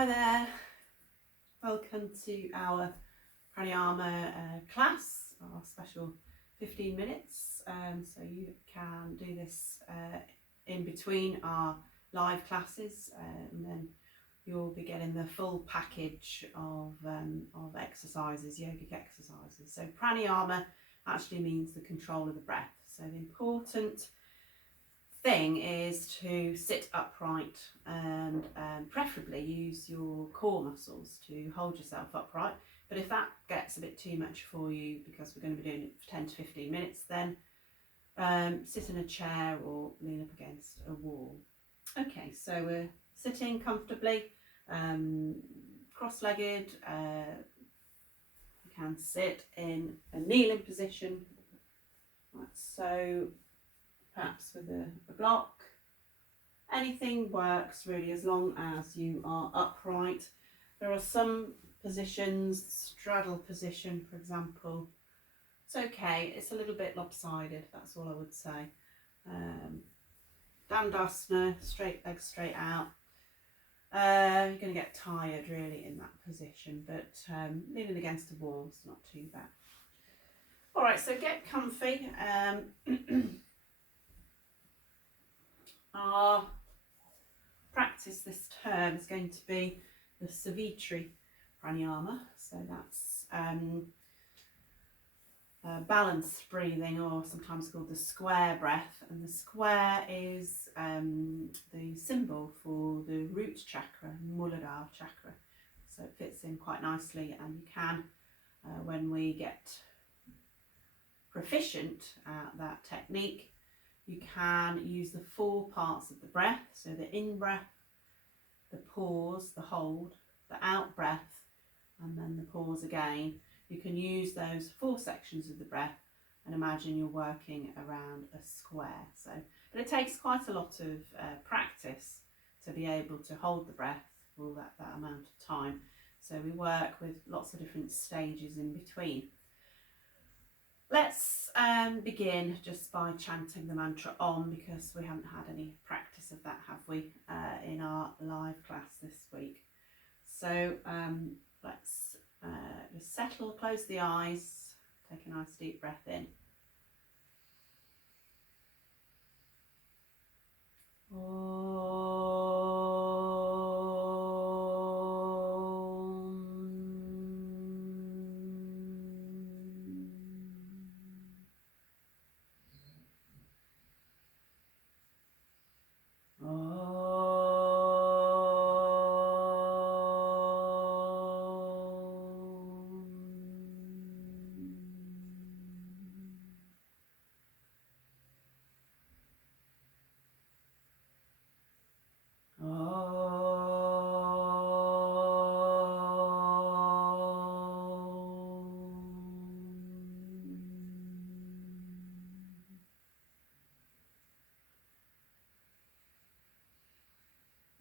Hi there, welcome to our pranayama class, our special 15 minutes. So you can do this in between our live classes, and then you'll be getting the full package of exercises, yogic exercises. So pranayama actually means the control of the breath. So the important thing is to sit upright and preferably use your core muscles to hold yourself upright. But if that gets a bit too much for you, because we're going to be doing it for 10 to 15 minutes, then sit in a chair or lean up against a wall. Okay, so we're sitting comfortably, cross-legged. You can sit in a kneeling position, like so, perhaps with a block. Anything works really, as long as you are upright. There are some positions, straddle position for example, it's okay, it's a little bit lopsided, that's all I would say. Dandasana, straight legs straight out. You're going to get tired really in that position, but leaning against a wall is not too bad. Alright, so get comfy. Our practice this term is going to be the Savitri Pranayama, so that's balanced breathing, or sometimes called the square breath, and the square is the symbol for the root chakra, Muladhara chakra, so it fits in quite nicely. And you can, when we get proficient at that technique, you can use the 4 parts of the breath, so the in-breath, the pause, the hold, the out-breath, and then the pause again. You can use those 4 sections of the breath and imagine you're working around a square. So, but it takes quite a lot of practice to be able to hold the breath for that amount of time. So we work with lots of different stages in between. Let's begin just by chanting the mantra Om, because we haven't had any practice of that, have we, in our live class this week. So let's just settle, close the eyes, take a nice deep breath in.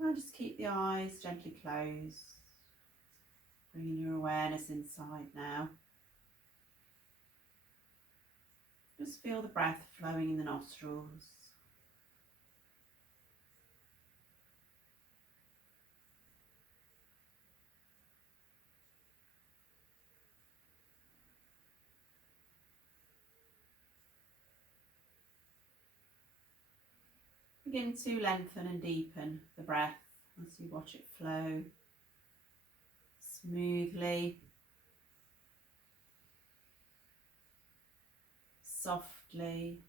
And just keep the eyes gently closed, bringing your awareness inside now. Just feel the breath flowing in the nostrils. Begin to lengthen and deepen the breath as you watch it flow smoothly, softly.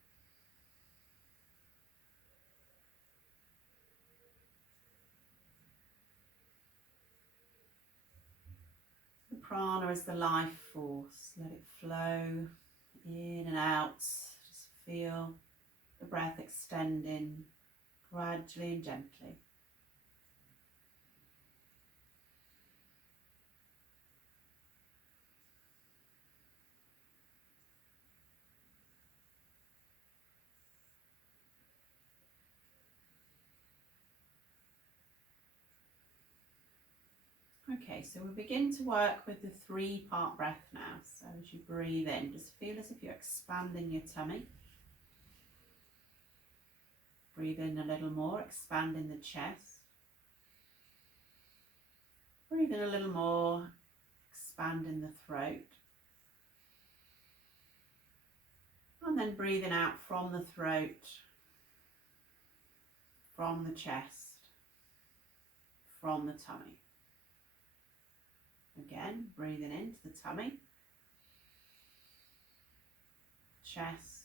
The prana is the life force. Let it flow in and out. Just feel the breath extending gradually and gently. Okay, so we'll begin to work with the 3-part breath now. So as you breathe in, just feel as if you're expanding your tummy. Breathe in a little more, expanding the chest. Breathe in a little more, expanding the throat. And then breathing out from the throat, from the chest, from the tummy. Again, breathing into the tummy, chest,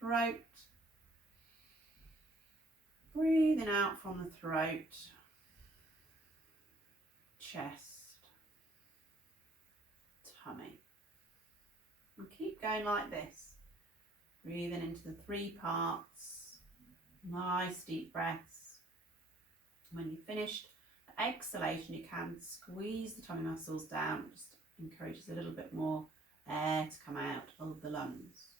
throat. Breathing out from the throat, chest, tummy. And keep going like this. Breathing into the 3 parts. Nice deep breaths. When you've finished the exhalation, you can squeeze the tummy muscles down. Just encourages a little bit more air to come out of the lungs.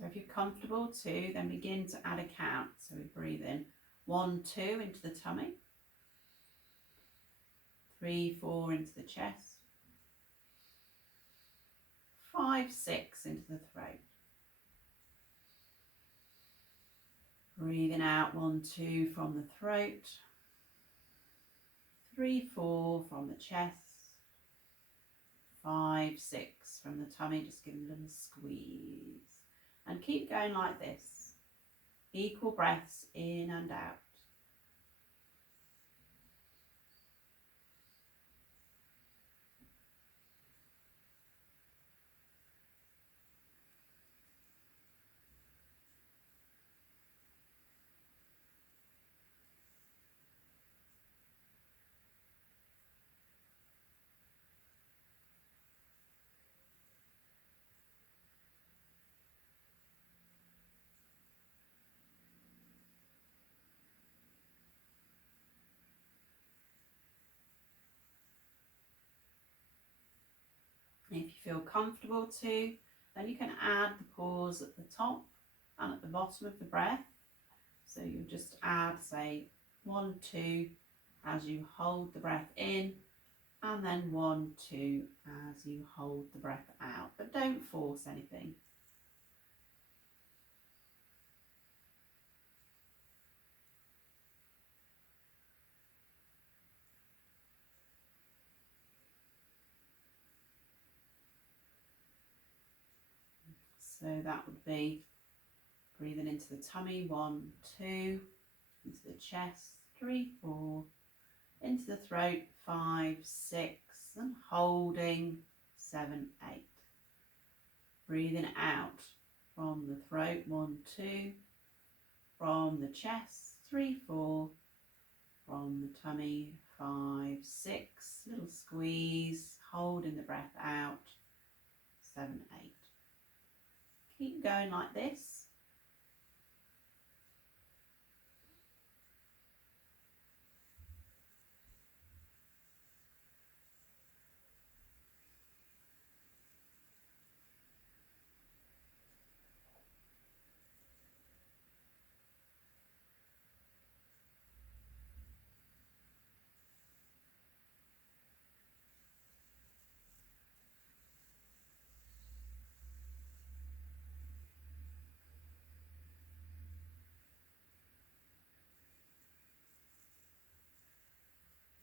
So if you're comfortable to, then begin to add a count. So we breathe in 1, 2 into the tummy, 3, 4 into the chest, 5, 6 into the throat. Breathing out 1, 2 from the throat, 3, 4 from the chest, 5, 6 from the tummy, just giving a little squeeze. And keep going like this. Equal breaths in and out. If you feel comfortable to, then you can add the pause at the top and at the bottom of the breath. So you'll just add, say, 1, 2 as you hold the breath in, and then 1, 2 as you hold the breath out. But don't force anything. So that would be breathing into the tummy, 1, 2, into the chest, 3, 4, into the throat, 5, 6, and holding, 7, 8. Breathing out from the throat, 1, 2, from the chest, 3, 4, from the tummy, 5, 6, little squeeze, holding the breath out, 7, 8. Keep going like this.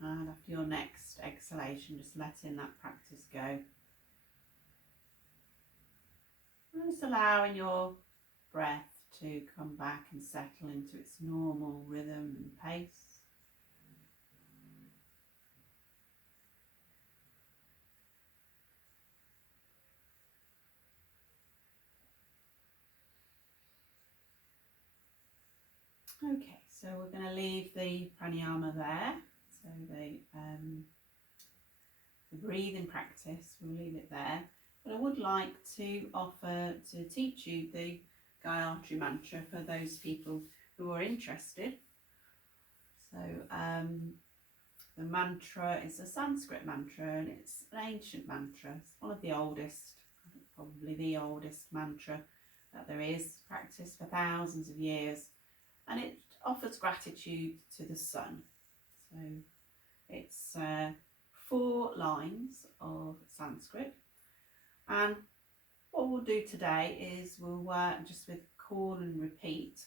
And after your next exhalation, just letting that practice go. And just allowing your breath to come back and settle into its normal rhythm and pace. Okay, so we're going to leave the pranayama there. So the breathing practice, we'll leave it there. But I would like to offer to teach you the Gayatri Mantra for those people who are interested. So the mantra is a Sanskrit mantra, and it's an ancient mantra. It's one of the oldest, I think probably the oldest mantra that there is, practiced for thousands of years, and it offers gratitude to the sun. So it's 4 lines of Sanskrit, and what we'll do today is we'll work just with call and repeat.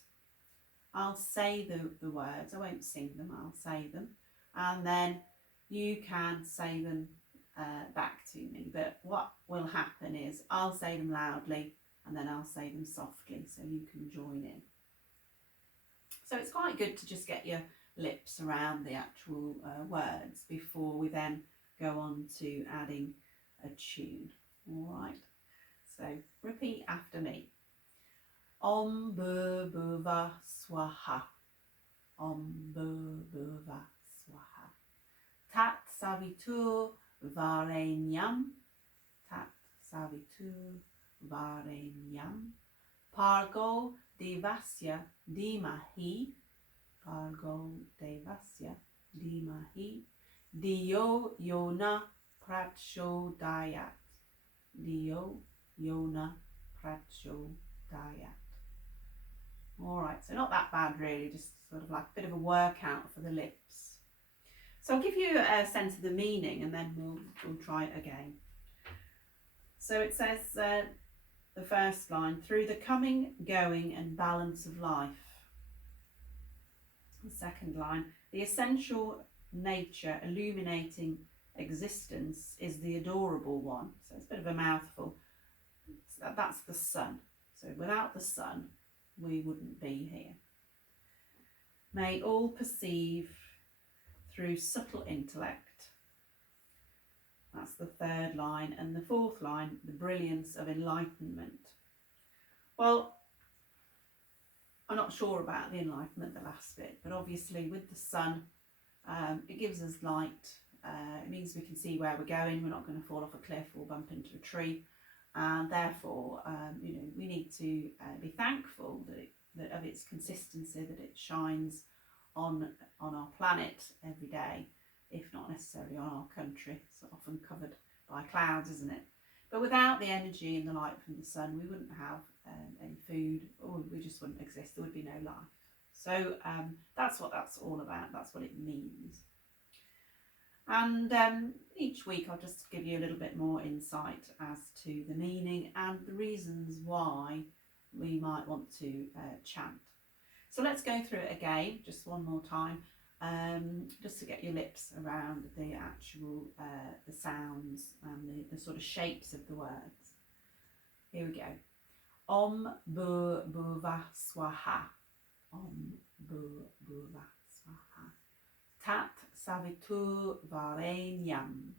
I'll say the words, I won't sing them, I'll say them, and then you can say them back to me. But what will happen is I'll say them loudly and then I'll say them softly so you can join in. So it's quite good to just get your lips around the actual words before we then go on to adding a tune. All right, so repeat after me. Om Bhuva Swaha. Om Bhuva Swaha. Tat Savitur Varenyam. Tat Savitur Varenyam. Pargo Devasya Dhimahi. Pargo Devasya Dhimahi. Diyo Yona Prachodayat. Diyo Yona Prachodayat. All right, so not that bad really, just sort of like a bit of a workout for the lips. So I'll give you a sense of the meaning and then we'll try it again. So it says, the first line, through the coming, going and balance of life. The second line, the essential nature illuminating existence is the adorable one. So it's a bit of a mouthful. So that's the sun. So without the sun, we wouldn't be here. May all perceive through subtle intellect. That's the third line. And the fourth line, the brilliance of enlightenment. Well, I'm not sure about the enlightenment, the last bit, but obviously with the sun, it gives us light. It means we can see where we're going. We're not going to fall off a cliff or bump into a tree. And therefore, we need to be thankful that of its consistency, that it shines on our planet every day, if not necessarily on our country. It's often covered by clouds, isn't it? But without the energy and the light from the sun, we wouldn't have any food, or we just wouldn't exist. There would be no life. So that's what that's all about. That's what it means. And each week I'll just give you a little bit more insight as to the meaning and the reasons why we might want to chant. So let's go through it again, just one more time, just to get your lips around the actual, the sounds and the sort of shapes of the words. Here we go. Om Bhuva Swaha. Om Bhuva Swaha. Tat Savitur Varenyam.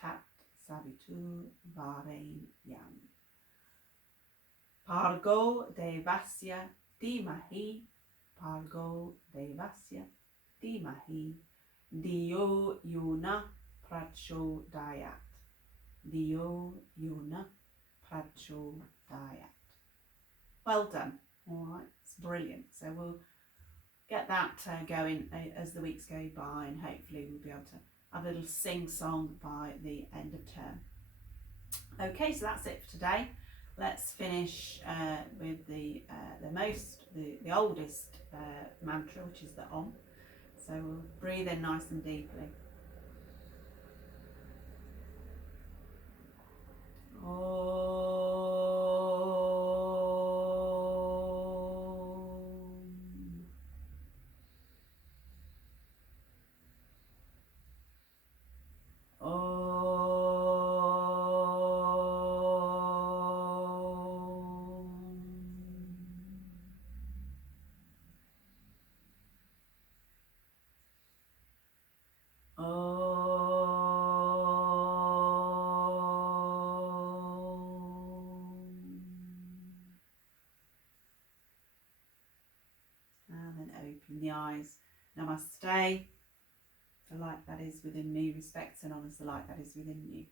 Tat Savitur Varenyam. Pargo Devasya Dhimahi. Pargo Devasya Dhimahi. Diyo Yona Prachodayat. Diyo Yona Prachodayat. Well done. All right, it's brilliant. So we'll get that going as the weeks go by, and hopefully we'll be able to have a little sing-song by the end of term. Okay, so that's it for today. Let's finish with the oldest mantra, which is the Om. So we'll breathe in nice and deeply. Open the eyes. Namaste. The light that is within me respects and honours the light that is within you.